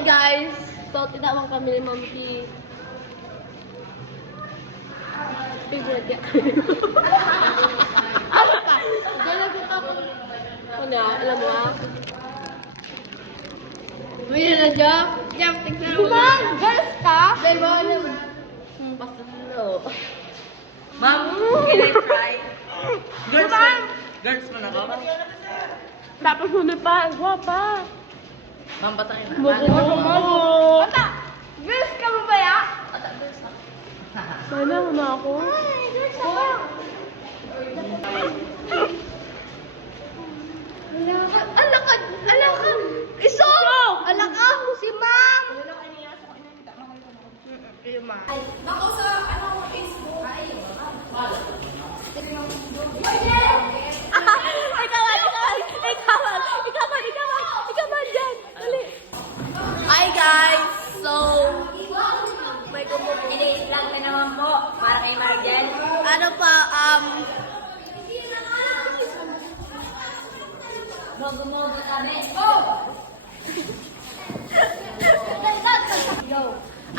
Hi guys! So, tinawag kami ni Ma'am P. Favorite niya. Ano ka? Diyan lang kita ako. Ano, alam mo ah? May na dyan. Jeff, tignan mo. Ma'am, girls ka? Babe, alam. Basta no. Ma'am, can I try? Girls man ako? Tapos muna pa, guwapa. Ma'am, patayin na. Mogo. Bata! Girls ka ba ba ya? Sana na ako. Ay, girls ako. Alakad! Iso! Alakad! Si Ma'am! Kayo, Ma'am. Ako sa Facebook. Ikaw dyan. Dali. Hi guys! So, may Piliin lang na naman po para kay Margel. ano pa, Mogo-mogo kami.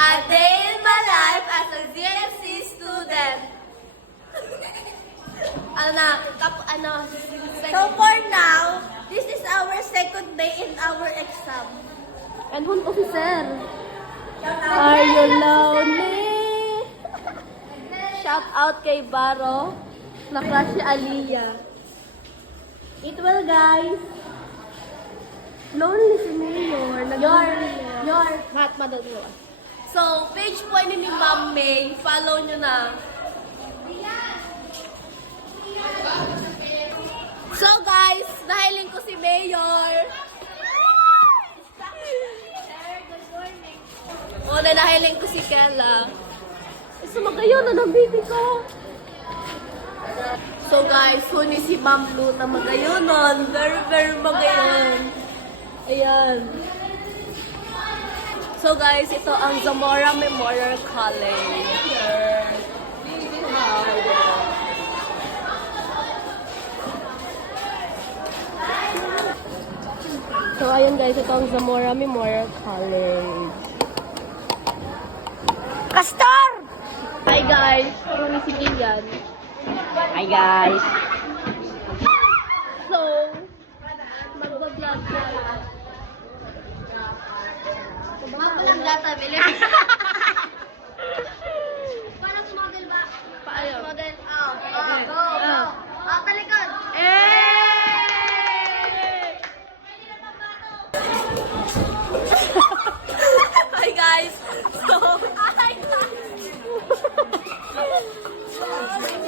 a day in my life as a GMC student. So for now, this is our second day in our exam. And who's officer? Are you lonely? Shout out kay Baro, na crush si Aliyah. It will, guys. Lonely si Mayor. Your. Mahatma daw mo. So, page po ni Ma'am May. Follow nyo na. So, guys, nahiling ko si Mayor. O, nahiling ko si Kella. Sumagayon na ng baby ko. So, guys, huni si Ma'am Lu na magayonon. Very, very magayon. Ayan. So guys, ito ang Zamora Memorial College. So ayun guys, ito ang Zamora Memorial College. Castor! Hi guys, ako ni si Ian. Hi guys! So, mag-vlog tayo. Mapalang lata, Bili. Paano sumodel ba? Paano? Sumodel. Go. Talikod. Hi guys! So,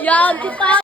yan, kita